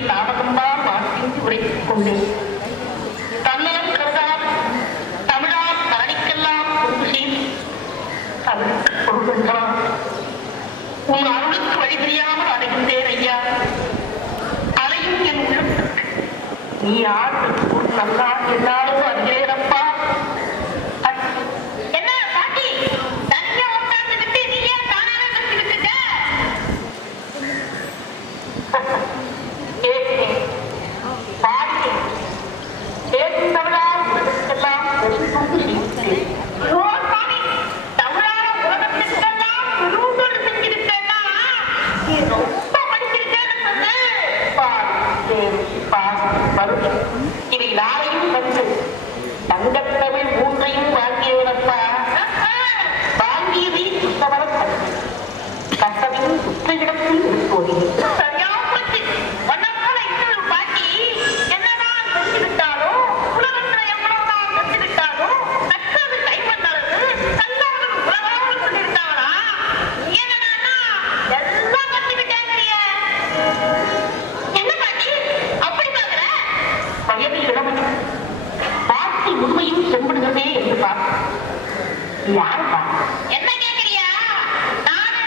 உலகில் நாடகம்தான் வாழ்க்கைக்கு உரைத்துக் கொண்டேன். தன்னலம் கருதால் தமிழால் தரணிக்கெல்லாம் பொறுப்பு செய்து தமிழுக்கு பொருள்களாம் உன் அருளுக்கு வழி தெரியாமல் அடைகின்றேன் ஐயா. அலையும் என் உள்ளத்துக்கு நீ ஆடுவதற்கு நல்லா எல்லாரும் அறிகிறேனப்பா. இவை நாளையும் வந்து தங்கத்தமிழ் மூன்றையும் வாங்கியவனப்பா. வாங்கியதை சுத்தவர கட்டமையும் சுற்றிடத்தில் இருப்போது என்ன கேக்குறியா? நானு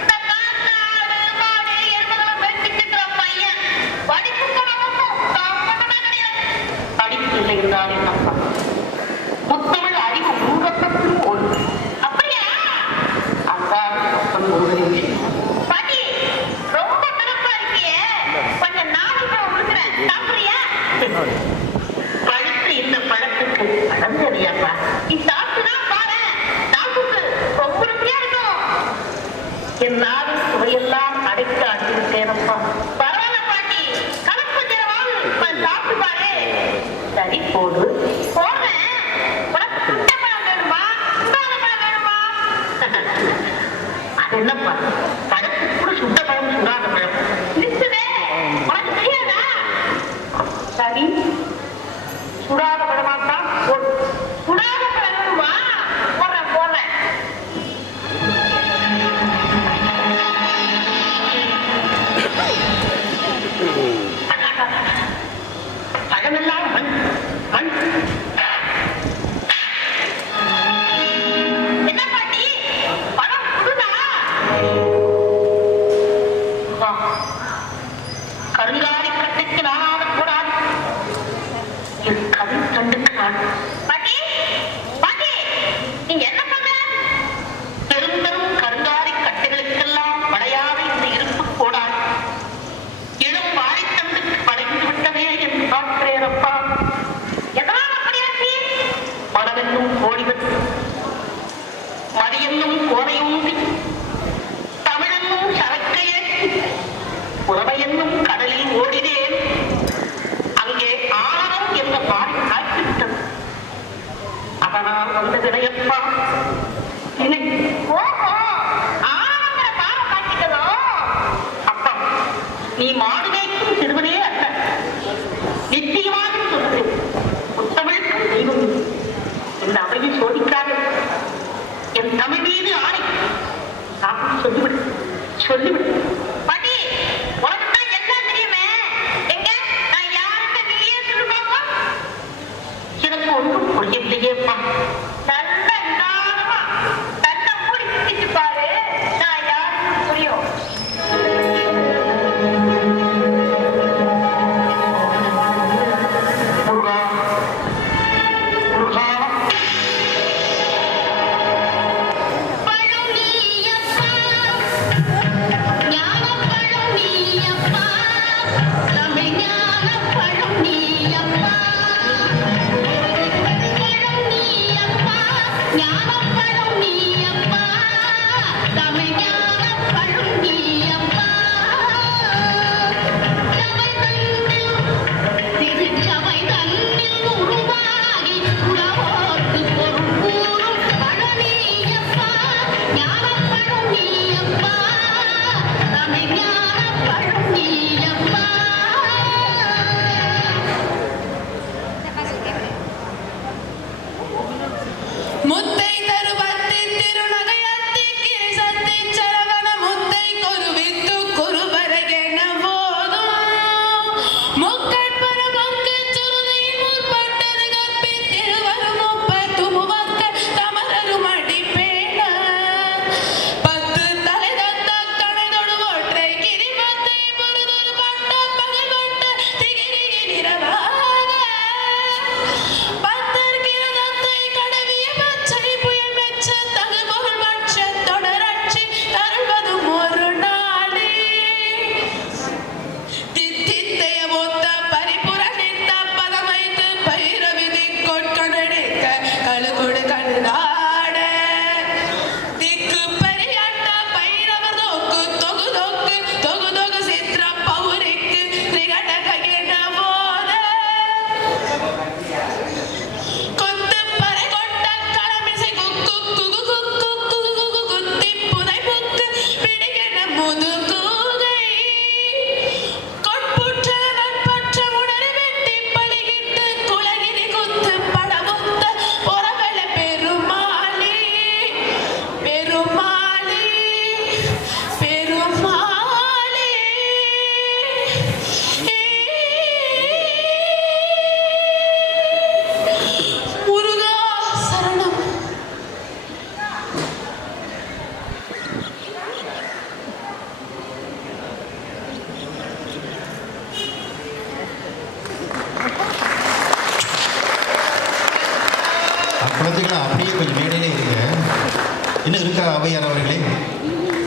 இந்த காட்டாடு மாடு எருமகளும் வெட்டிட்டு பையன் படிப்பு கிடையாது. படிப்பு இல்லை என்றால் என்னப்பா? முத்தமிழ் அறிவு ஊரப்பட்டு ஓடு. அப்படியா? அதான் பாட்டி ரொம்ப கருப்பா இருக்கியே, கொஞ்சம் நாளைக்கு கொடுக்குறேன், சாப்பிடுறியா? பழுத்து இந்த பழத்துக்கு அடங்கறியாப்பா. என் நாடும் சுவையெல்லாம் அடைக்க அடிக்கிறேனப்பா. பரவாயில்ல பாட்டி, கலப்பு ஜனவால் சாப்பிட்டு பாரு. சரி போடு, போடுறேன். உனக்கு சுட்ட பழம் வேணுமா சுடாத பழம் வேணுமா? அது என்னப்பா, பழத்துக்கு கூட சுட்ட பழம் சுடாத பழம் இருக்குதே, உனக்கு தெரியாதா? சரி, சுடாத பழமாத்தான் போடு. சுடாத பழம் வேணுமா? போடுறேன் போடுறேன். பழமெல்லாம் மண் மண். என்ன பாட்டி, பழம் புதுதா? கருங்காலி கட்டுக்கு நானாக கூடாது, என் கதை கண்டுக்கு நான். பாட்டி பாட்டி, நீங்க என்ன பண்ற? பெரும் பெரும் கருங்காலி கட்டுகளுக்கெல்லாம் படையாத இந்த இருப்பு கூடாது. இளம் வாழைத்தண்டுக்கு படைந்து விட்டதே என்று பார்க்கிறேனப்பா. எதனால் அப்படியாச்சு? மனமென்னும் கோடிவன் மதியென்னும் கோரையூன்றி தமிழென்னும் சரக்கையேற்றி புலமையென்னும் கடலில் ஓடினேன். அங்கே ஆழம் என்ற பாடி காய்ச்சிவிட்டது. அதனால் வந்த வினையப்பா இணை. ஓஹோ, ஆழங்கிற பாடம் காய்ச்சிட்டதோ? அப்பா, நீ மாடு மேய்க்கும் சிறுவனே அல்ல, நிச்சயமாக சொல்கிறேன். முத்தமிழுக்கு தெய்வம் இந்த அவையை சோதிக்காது. என் தமிழ் மீது ஆணை நான் சொல்லிவிடு சொல்லிவிடு. பாட்டி, உனக்குதான் எல்லாம் தெரியுமே, எங்க நான் யாருக்கு நீயே சொல்லுவாங்க? எனக்கு ஒன்றும் புரியவில்லையேப்பா. நல்ல நிதானமா தன்னை மூடி சிந்திச்சு பாரு, நான் யாருக்கு புரியும். குழந்தைகளை அப்படியே கொஞ்சம் மேடையிலே இருங்க. இன்னும் இருக்கா ஔவையார் அவர்களே?